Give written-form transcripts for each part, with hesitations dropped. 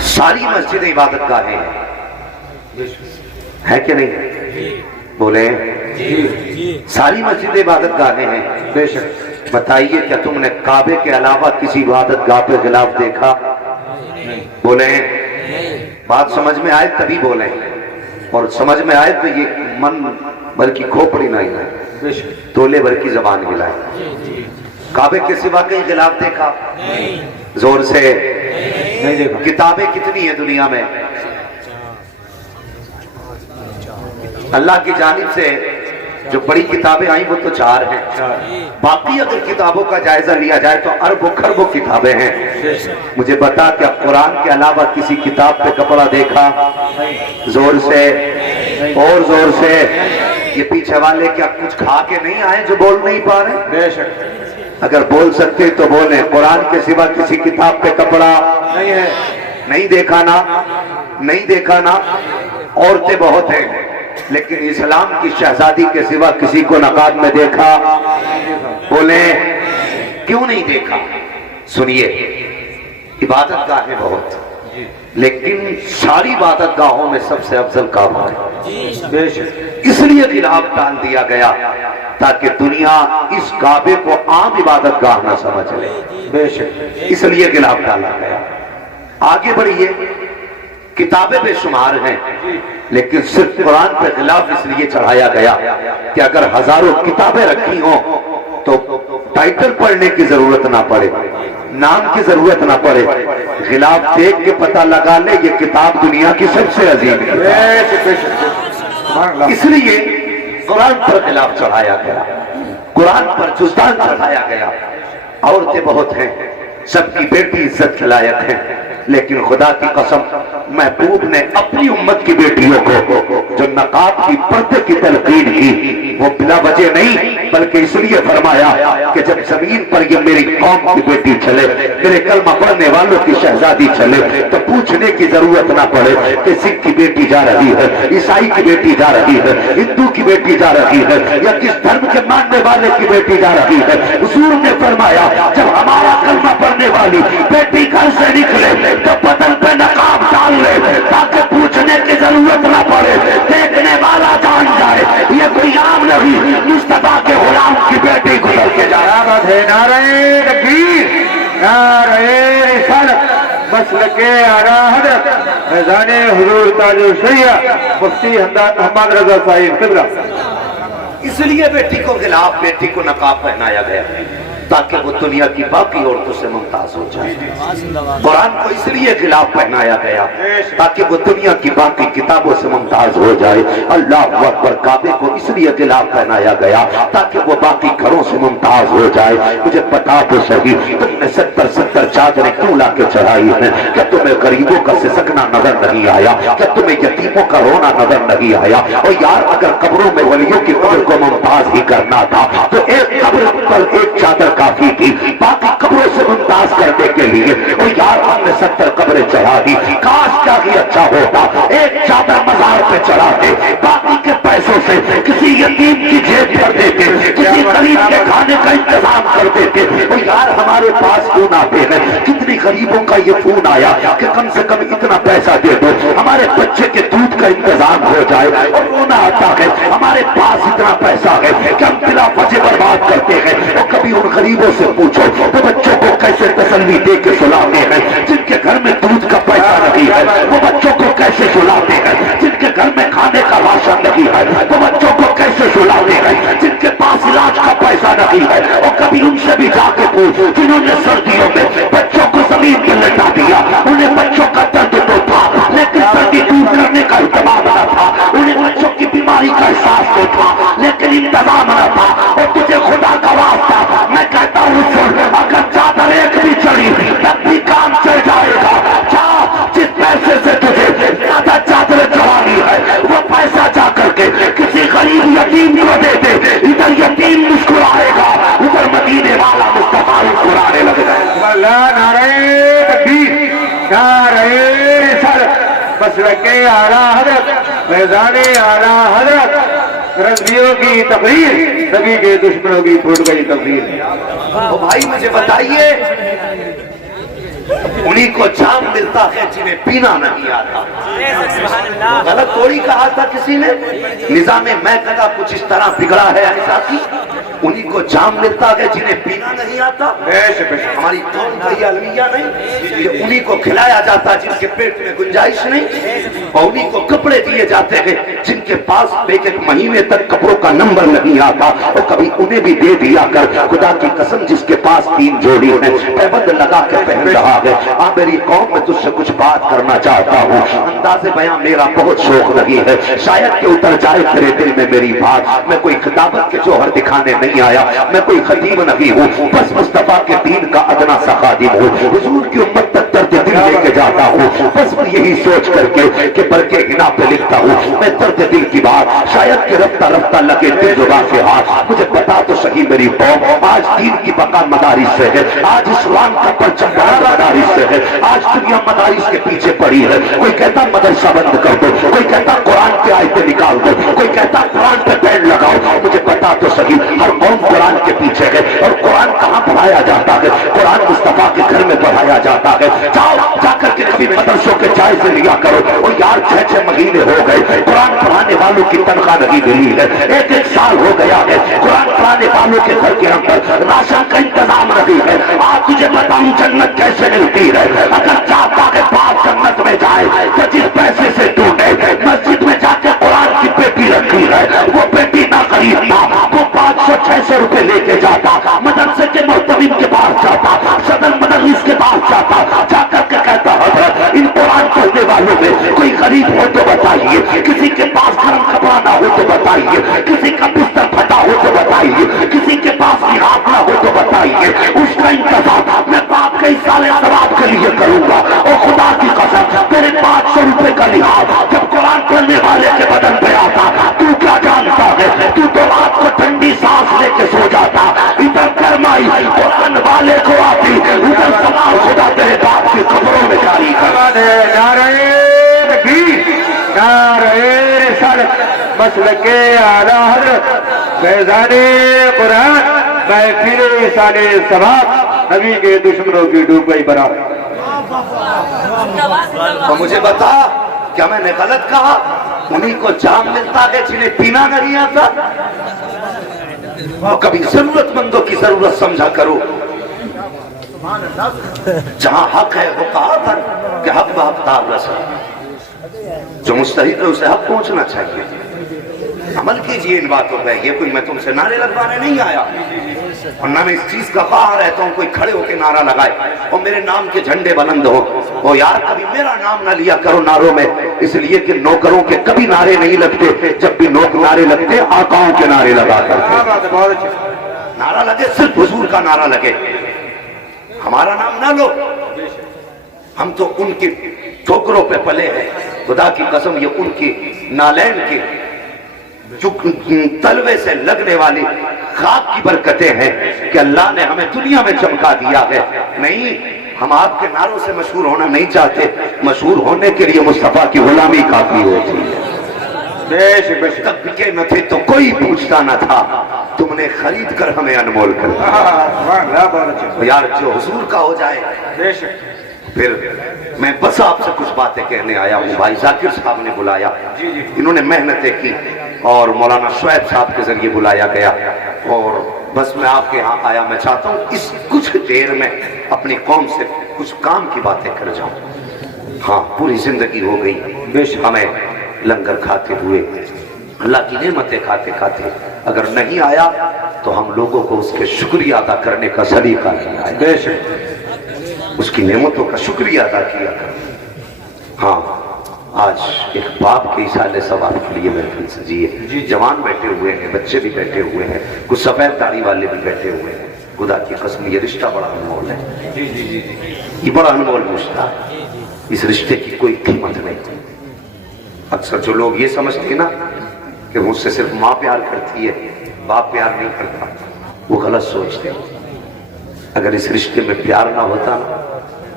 ساری مسجد عبادت گاہیں ہیں کہ نہیں؟ بولے ساری مسجد عبادت گاہیں ہیں بے شک۔ بتائیے کیا تم نے کعبے کے علاوہ کسی عبادت گاہ پہ غلاف دیکھا؟ بولے بات سمجھ میں آئے تبھی بولیں، اور سمجھ میں آئے تو یہ من بلکہ کھوپڑی نہ ہلائے، تولے بھر کی زبان ہلائے۔ کعبے کے سوا کہیں غلاف دیکھا؟ زور سے نہیں دیکھا۔ کتابیں کتنی ہیں دنیا میں؟ اللہ کی جانب سے جو بڑی کتابیں آئیں وہ تو 4 ہیں، باقی اگر کتابوں کا جائزہ لیا جائے تو اربوں خربوں کتابیں ہیں۔ مجھے بتا کہ اب قرآن کے علاوہ کسی کتاب پہ کپڑا دیکھا؟ زور سے اور زور سے۔ یہ پیچھے والے کیا کچھ کھا کے نہیں آئے جو بول نہیں پا رہے؟ بے شک۔ اگر بول سکتے تو بولیں، قرآن کے سوا کسی کتاب پہ کپڑا نہیں ہے؟ نہیں دیکھا نا؟ نہیں دیکھا نا؟ عورتیں بہت ہیں لیکن اسلام کی شہزادی کے سوا کسی کو نقاب میں دیکھا؟ بولیں کیوں نہیں دیکھا؟ سنیے، عبادت گاہیں بہت، لیکن ساری عبادت گاہوں میں سب سے افضل کعبہ ہے۔ اس لیے غلاف ڈال دیا گیا تاکہ دنیا اس کعبے کو عام عبادت گاہ نہ سمجھ لے، بے شک اس لیے غلاف ڈالا گیا۔ آگے بڑھیے، کتابیں بے شمار ہیں لیکن صرف قرآن پہ غلاف اس لیے چڑھایا گیا کہ اگر ہزاروں کتابیں رکھی ہوں تو ٹائٹل پڑھنے کی ضرورت نہ پڑے، نام کی ضرورت نہ پڑے، غلاف دیکھ کے پتہ لگا لے یہ کتاب دنیا کی سب سے عظیم ہے۔ اس لیے قرآن پر غلاف چڑھایا گیا، قرآن پر جزدان چڑھایا گیا۔ عورتیں بہت ہیں، سب کی بیٹی عزت کے لائق ہیں، لیکن خدا کی قسم محبوب نے اپنی امت کی بیٹیوں کو جو نقاب کی پردے کی تلقین کی وہ بلا وجہ نہیں بلکہ اس لیے فرمایا کہ جب زمین پر یہ میری قوم کی بیٹی چلے، میرے کلمہ پڑھنے والوں کی شہزادی چلے تو پوچھنے کی ضرورت نہ پڑے کہ سکھ کی بیٹی جا رہی ہے، عیسائی کی بیٹی جا رہی ہے، ہندو کی بیٹی جا رہی ہے یا کس دھرم کے ماننے والے کی بیٹی جا رہی ہے۔ حضور نے فرمایا جب ہمارا کلمہ پڑھنے والی بیٹی گھر سے نکلے تو بدن پہ نقاب ڈال لے تاکہ پوچھنے کی ضرورت نہ پڑے، دیکھنے والا جان جائے یہ کوئی عام نہیں، مصطفیٰ کے غلام کی بیٹی گزر کے جائے۔ نعرہ تکبیر، نعرہ رسالت، مسلک اعلیٰ حضرت میزان حضور تاج الشریعہ مفتی حماد رضا صاحب قبلہ۔ اس لیے بیٹی کو غلاف، بیٹی کو نقاب پہنایا گیا تاکہ وہ دنیا کی باقی عورتوں سے ممتاز ہو جائے۔ قرآن کو اس لیے غلاف پہنایا گیا تاکہ وہ دنیا کی باقی کتابوں سے ممتاز ہو جائے۔ اللہ اکبر، کعبے کو اس لیے غلاف پہنایا گیا تاکہ وہ باقی گھروں سے ممتاز ہو جائے۔ مجھے بتا تو صحیح، تم نے 70 چادریں کیوں لا کے چڑھائی ہیں؟ کیا تمہیں غریبوں کا سسکنا نظر نہیں آیا؟ کیا تمہیں یتیموں کا رونا نظر نہیں آیا؟ اور یار اگر قبروں میں ولیوں کی قبر کو ممتاز ہی کرنا تھا تو ایک قبر پر ایک چادر کافی تھی، باقی قبروں سے ممتاز کرنے کے لیے اور یار ہم نے 70 قبریں چڑھا دی۔ کاش کیا ہی اچھا ہوتا ایک چادر مزار پہ چڑھا دے، باقی کے پیسوں سے کسی یتیم کی جیب بھر دیتے، کسی غریب کے کھانے کا انتظام کر دیتے۔ اور یار ہمارے پاس فون آتے ہیں، کتنی غریبوں کا یہ فون آیا کہ کم سے کم اتنا پیسہ دے دو ہمارے بچے کے دودھ کا انتظام ہو جائے، اور رونا آتا ہے ہمارے پاس اتنا پیسہ ہے کہ ہم بلا وجہ برباد کرتے ہیں۔ اور کبھی ان غریبوں سے پوچھو وہ بچوں کو کیسے تسلی دے کے سلاتے ہیں، جن کے گھر میں دودھ کا پیسہ نہیں ہے وہ بچوں کو کیسے سلاتے ہیں، جن کے گھر میں کھانے کا راشن نہیں ہے وہ بچوں کو کیسے سلاتے ہیں، جن کے پاس علاج کا پیسہ نہیں ہے۔ اور کبھی ان سے بھی جا کے پوچھ جنہوں نے سردیوں میں بچوں کو زمین پہ لٹا دیا، انہیں بچوں کا درد تو تھا لیکن سردی دور کرنے کا انتظام نہ تھا، انہیں بچوں کی بیماری کا احساس تو تھا لیکن انتظام نہ تھا۔ اور تجھے خدا کا واسطہ میں کہتا ہوں سن، اگر چادر ایک بھی چڑھی تب بھی کام چل جائے گا۔ جا جس پیسے سے تجھے زیادہ چادر چڑھانی ہے وہ پیسہ جا کر کے کسی غریب یتیم کو دے دے، ادھر یتیم مسکرائے گا ادھر مدینے والا مصطفیٰ مسکرانے لگ جائے گا۔ اللہ نعرہ تکبیر، نعرہ رسالت، مسلک اعلیٰ حضرت میزان اعلیٰ حضرت رضویوں کی تقریر، نبی کے دشمنوں کی پھوٹ گئی تقریر۔ بھائی مجھے بتائیے انہی کو جام ملتا ملتا ہے جنہیں پینا نہیں آتا. غلط تھوڑی کہا تھا کسی نے. نظام میکدہ کچھ اس طرح بگڑا ہے ایسا کی انہی کو جام ملتا ہے جنہیں پینا نہیں آتا. ہماری قوم کا یہ المیہ نہیں کہ انہی کو کھلایا جاتا جن کے پیٹ میں گنجائش نہیں، اور انہی کو کپڑے دیے جاتے ہیں جن کے پاس ایک ایک مہینے تک کپڑوں کا نمبر نہیں آتا، اور کبھی انہیں بھی دے دیا کر. خدا کی قسم جس کے پاس 3 جوڑی ہیں پیبند لگا کے پہن رہا ہے. میری قوم میں تجھ سے کچھ بات کرنا چاہتا ہوں. انداز بیان میرا بہت شوق نہیں ہے، شاید کہ اتر جائے تیرے دل میں میری بات. میں کوئی خطابت کے جوہر دکھانے نہیں آیا، میں کوئی خطیب نہیں ہوں، بس مصطفیٰ کے دین کا ادنا سا خادم ہوں. حضور کی امت تک درد دل لے کے جاتا ہوں، بس میں یہی سوچ کر کے کہ بلکہ ہنا پہ لکھتا ہوں میں درد دل کی بات. شاید کہ رفتہ رفتہ لگے دل زباں کے ہاتھ. مجھے بتا تو صحیح میری قوم، آج دین کی بقا مدارس سے ہے، آج اسلام کا پرچم مدارس سے ہے. آج دنیا مدارس کے پیچھے پڑی ہے. کوئی کہتا مدرسہ بند کر دو، کوئی کہتا قرآن کے آیتیں نکال دو، کوئی کہتا قرآن پہ پین لگاؤ. مجھے بتا تو صحیح ہر قوم قرآن کے پیچھے ہے، اور قرآن کہاں پڑھایا جاتا ہے؟ قرآن مصطفیٰ کے گھر میں پڑھایا جاتا ہے. جاؤ جا کر کے کبھی مدرسوں کے جائزے لیا کرو. اور یار 6 مہینے ہو گئے قرآن پڑھانے والوں کی تنخواہ نہیں ملی ہے. 1 سال ہو گیا ہے قرآن پڑھانے والوں کے گھر کے اندر راشن کا انتظام نہیں ہے. آج تجھے بتاؤں جنت کیسے ملتی ہے. اگر چاہتا ہے باپ جنت میں جائے تو جس پیسے سے ٹوٹے مسجد میں جا کے قرآن کی پیٹی رکھی ہے وہ پیٹی نہ خریدتا، وہ 500-600 روپے لے کے جاتا، مدرسے کے محتمم کے پاس جاتا، صدر مدرس کے پاس جاتا، جا کر کے کہتا حضرت ان قرآن پڑھنے والوں میں کوئی غریب ہو تو بتائیے، کسی کے پاس گرم کپڑا نہ ہو تو بتائیے، کسی کا بستر پھٹا ہو تو بتائیے، کسی کے پاس لحاظ نہ ہو تو بتائیے. اس کا انتظام میں باپ کئی سال ثواب کے لیے کروں گا. اور خدا کی قسم تیرے 500 روپے کا لحاظ جب قرآن پڑھنے والے کے بدن پہ آتا تو کیا جانتا ہے؟ تو رات کو ٹھنڈی سانس لے کے سو جاتا. ادھر کرمائی قرآن والے کو آتی، ادھر سوال خدا تیرے باپ کی قبروں میں جاری کر دے. نعرہ تکبیر، نعرہ رسالت، مسلک اعلی حضرت فیضان قرآن، محفل ایصال ثواب، نبی کے دشمنوں کی ڈوب گئی برابر. تو مجھے بتا کیا میں نے غلط کہا؟ انہی کو جام ملتا ہے جنہیں پینا نہیں آتا. اور کبھی ضرورت مندوں کی ضرورت سمجھا کرو. جہاں حق ہے وہ کہا تھا کہ حق بحق تاب رسا، جو مستحق ہے اسے حق پہنچنا چاہیے. عمل کیجئے ان باتوں پہ. یہ کوئی میں تم سے نعرے لگوانے نہیں آیا، ورنہ میں اس چیز کا باہر رہتا ہوں کوئی کھڑے ہو کے نعرہ لگائے اور میرے نام کے جھنڈے بلند ہو. اور یار کبھی میرا نام نہ لیا کرو نعروں میں، اس لیے کہ نوکروں کے کبھی نعرے نہیں لگتے. جب بھی نعرے لگتے آقاؤں کے نعرے لگا کرتے. نعرہ لگے صرف حضور کا نعرہ لگے، ہمارا نام نہ لو. ہم تو ان کی ٹھوکروں پہ پلے ہیں. خدا کی قسم یہ ان کی نالین کی تلوے سے لگنے والی خاک کی برکتیں ہیں کہ اللہ نے ہمیں دنیا میں چمکا دیا ہے. نہیں، ہم آپ کے نعروں سے مشہور ہونا نہیں چاہتے. مشہور ہونے کے لیے مصطفیٰ کی غلامی کافی ہوتی ہے. تب بکے نہ تھے تو کوئی پوچھتا نہ تھا، تم نے خرید کر ہمیں انمول کر دیا. یار جو حضور کا ہو جائے. پھر میں بس آپ سے کچھ باتیں کہنے آیا ہوں. بھائی ذاکر صاحب نے بلایا، انہوں نے محنتیں کی، اور مولانا شعیب صاحب کے ذریعے بلایا گیا، اور بس میں آپ کے ہاں آیا. میں چاہتا ہوں اس کچھ دیر میں اپنی قوم سے کچھ کام کی باتیں کر جاؤں. ہاں پوری زندگی ہو گئی ہمیں لنگر کھاتے ہوئے، اللہ کی نعمتیں کھاتے کھاتے. اگر نہیں آیا تو ہم لوگوں کو اس کے شکریہ ادا کرنے کا سلیقہ نہیں آیا. بے شک اس کی نعمتوں کا شکریہ ادا کیا کر. ہاں آج ایک باپ کے ایصال ثواب کے لیے محفل سجی ہے. جوان بیٹھے ہوئے ہیں، بچے بھی بیٹھے ہوئے ہیں، کچھ سفید داڑھی والے بھی بیٹھے ہوئے ہیں. خدا کی قسم یہ رشتہ بڑا انمول ہے. یہ بڑا انمول رشتہ ہے. اس رشتے کی کوئی قیمت نہیں. اکثر جو لوگ یہ سمجھتے ہیں نا کہ مجھ سے صرف ماں پیار کرتی ہے، باپ پیار نہیں کرتا، وہ غلط سوچتے ہیں. اگر اس رشتے میں پیار نہ ہوتا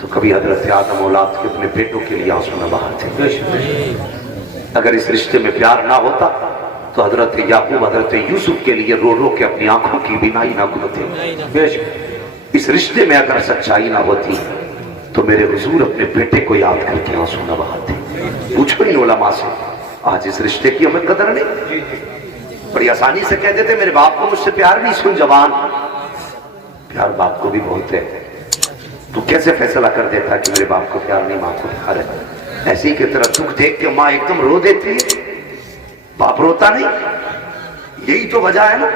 تو کبھی حضرت آدم اولاد کے اپنے بیٹوں کے لیے آنسو نہ بہاتے. اگر اس رشتے میں پیار نہ ہوتا تو حضرت یعقوب حضرت یوسف کے لیے رو رو کے اپنی آنکھوں کی بینائی نہ کھولتے. اس رشتے میں اگر سچائی نہ ہوتی تو میرے حضور اپنے بیٹے کو یاد کر کے آنسو نہ بہاتے. پوچھو نہیں علماء سے آج اس رشتے کی ہمیں قدر نہیں. بڑی آسانی سے کہہ دیتے میرے باپ کو مجھ سے پیار نہیں. سن جوان، پیار باپ کو بھی بہت ہے. تو کیسے فیصلہ کر دیتا کہ میرے باپ کو پیار نہیں ماں کو پیار ہے؟ ایسی کی طرح دکھ دیکھ کے ماں ایک دم رو دیتی ہے، باپ روتا نہیں. یہی تو وجہ ہے نا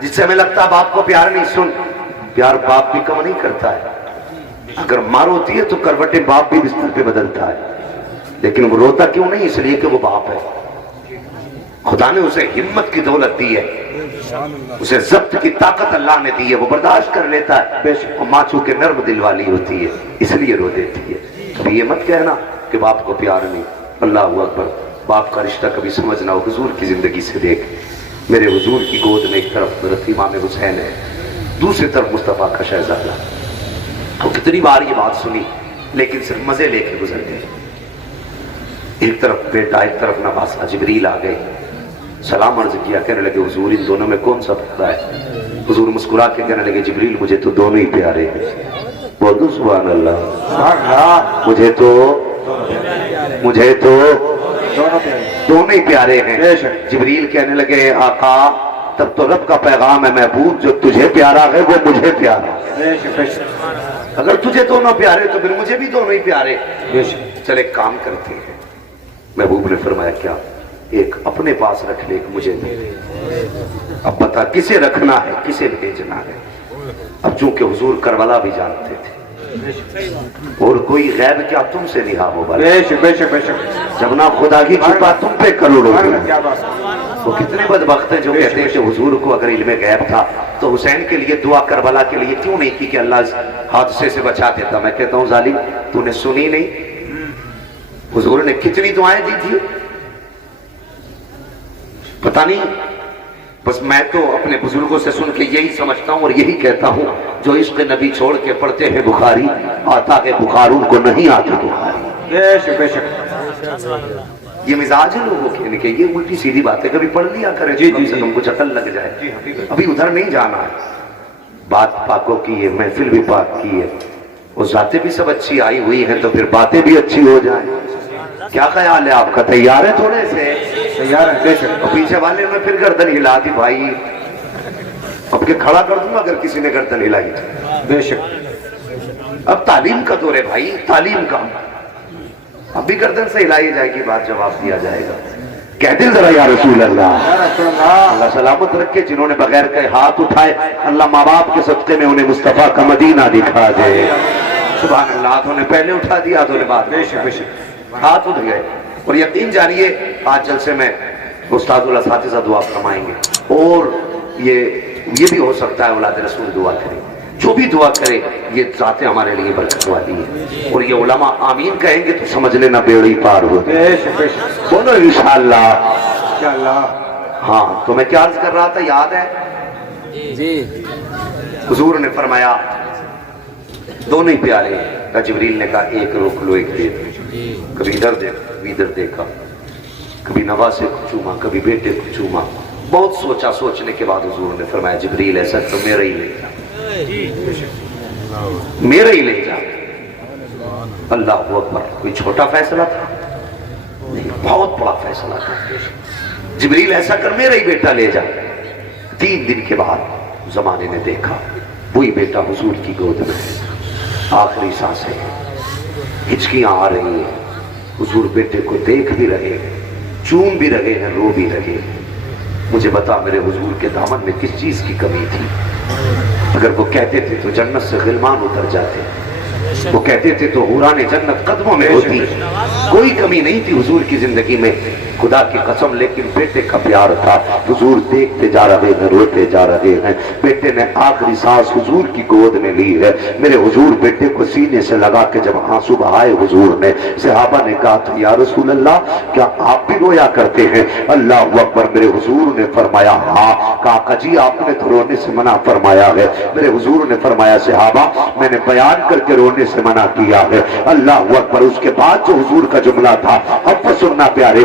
جس سے ہمیں لگتا ہے باپ کو پیار نہیں. سن، پیار باپ بھی کم نہیں کرتا ہے. اگر ماں روتی ہے تو کروٹیں باپ بھی بستر پہ بدلتا ہے، لیکن وہ روتا کیوں نہیں؟ اس لیے کہ وہ باپ ہے. خدا نے اسے ہمت کی دولت دی ہے، اسے ضبط کی طاقت اللہ نے دی ہے، وہ برداشت کر لیتا ہے. بے شک ماں چونکہ نرم دل والی ہوتی ہے اس لیے رو دیتی ہے. تو یہ مت کہنا کہ باپ کو پیار نہیں. اللہ اکبر. باپ کا رشتہ کبھی سمجھنا ہو حضور کی زندگی سے دیکھ. میرے حضور کی گود میں ایک طرف حضرت امام حسین ہے، دوسری طرف مصطفیٰ کا شہزادہ. تو کتنی بار یہ بات سنی لیکن صرف مزے لے کے گزر گئے. ایک طرف بیٹا ایک طرف نواسا. جبریل آ گئے، سلام عرض کیا، کہنے لگے حضور ان دونوں میں کون سا پیارا ہے؟ حضور مسکرا کے کہنے لگے جبریل مجھے تو دونوں ہی پیارے ہیں. بول دو سبحان اللہ. مجھے تو دونوں ہی پیارے ہیں. جبریل کہنے لگے آقا تب تو رب کا پیغام ہے محبوب، جو تجھے پیارا ہے وہ مجھے پیارا. اگر تجھے دونوں پیارے تو پھر مجھے بھی دونوں ہی پیارے. چلے کام کرتے ہیں. محبوب نے فرمایا کیا؟ ایک اپنے پاس رکھ لے، ایک مجھے دے. اب بتا کسے رکھنا ہے کسے بھیجنا ہے؟ اب چونکہ حضور کربلا بھی جانتے تھے اور کوئی غیب کیا تم سے نہیں ہو بے شک جب نہ خدا کی چھپا تم پہ کروڑوں. وہ کتنے بدبخت ہیں جو کہتے ہیں کہ حضور کو اگر علم غیب تھا تو حسین کے لیے دعا کربلا کے لیے کیوں نہیں کی کہ اللہ اس حادثے سے بچا دیتا. میں کہتا ہوں ظالم تو نے سنی نہیں؟ حضور نے کتنی دعائیں دی تھی پتہ نہیں. بس میں تو اپنے بزرگوں سے سن کے یہی سمجھتا ہوں اور یہی کہتا ہوں جو عشق نبی چھوڑ کے پڑھتے ہیں بخاری آتا ہے بخار ان کو نہیں آتی بخاری. بے شک یہ مزاج ہے لوگوں کے کہ یہ الٹی سیدھی باتیں کبھی پڑھ لیا کریں کم سے کم کچھ عقل لگ جائے. ابھی ادھر نہیں جانا ہے. بات پاکوں کی ہے، محفل بھی پاک کی ہے، وہ ذاتیں بھی سب اچھی آئی ہوئی ہیں تو پھر باتیں بھی اچھی ہو جائیں. کیا خیال ہے آپ کا؟ تیار ہے تھوڑے سے؟ تیار ہے. اور پیچھے والے میں پھر گردن ہلا دی بھائی. اب کے کھڑا کر دوں اگر کسی نے گردن ہلائی. بے شک اب تعلیم کا دور ہے بھائی، تعلیم کا. اب بھی گردن سے ہلائی جائے گی، بات جواب دیا جائے گا. کہتے ہیں ذرا یا رسول اللہ. اللہ سلامت رکھے. جنہوں نے بغیر کے ہاتھ اٹھائے اللہ ماں باپ کے صدقے میں انہیں مصطفیٰ کا مدینہ دکھا دے. سبحان اللہ. ہاتھوں نے پہلے اٹھا دیا، ہاتھوں نے بعد میں ہاتھ اٹھ گئے. اور یقین جانیے آج جلسے میں استاد الاساتذہ دعا فرمائیں گے اور یہ بھی ہو سکتا ہے اولاد رسول دعا کرے. جو بھی دعا کرے یہ ذاتیں ہمارے لیے برکت والی ہے. اور یہ علماء آمین کہیں گے تو سمجھ لینا بیڑی پار ہو. بولو انشاءاللہ. ہاں تو میں کیا عرض کر رہا تھا یاد ہے جی؟ حضور نے فرمایا دونوں ہی پیارے ہیں. جبریل نے کہا ایک روک لو ایک دے دو. کبھی ادھر دیکھا کبھی ادھر دیکھا، کبھی نواسے کو چوما کبھی بیٹے کو چوما. بہت سوچا، سوچنے کے بعد حضور نے فرمایا جبریل ایسا تو میرا ہی لے جا، میرا ہی لے جا. اللہ اکبر. کوئی چھوٹا فیصلہ تھا نہیں، بہت بڑا فیصلہ تھا. جبریل ایسا کر میرا ہی بیٹا لے جا. 3 دن کے بعد زمانے نے دیکھا وہی بیٹا حضور کی گود میں ہے. آخری سانسیں ہچکیاں آ رہی ہیں. حضور بیٹے کو دیکھ بھی رہے ہیں، چوم بھی رہے ہیں، رو بھی رہے ہیں. مجھے بتا میرے حضور کے دامن میں کس چیز کی کمی تھی؟ اگر وہ کہتے تھے تو جنت سے غلمان اتر جاتے، وہ کہتے تھے تو حوران جنت قدموں میں ہوتی. کوئی کمی نہیں تھی حضور کی زندگی میں خدا کی قسم. لیکن بیٹے کا پیار تھا. حضور دیکھتے جا رہے ہیں، روتے جا رہے ہیں. بیٹے نے آخری سانس حضور کی گود میں لی ہے. میرے حضور بیٹے کو سینے سے لگا کے جب آنسو بہائے حضور نے، صحابہ نے کہا تو یا رسول اللہ کیا آپ بھی رویا کرتے ہیں؟ اللہ اکبر. میرے حضور نے فرمایا ہاں. کہا جی آپ نے تو رونے سے منع فرمایا ہے. میرے حضور نے فرمایا صحابہ میں نے بیان کر کے رونے سے منع کیا ہے. اللہ اکبر. اس کے بعد جو حضور کا جملہ تھا اب وہ سننا پیارے.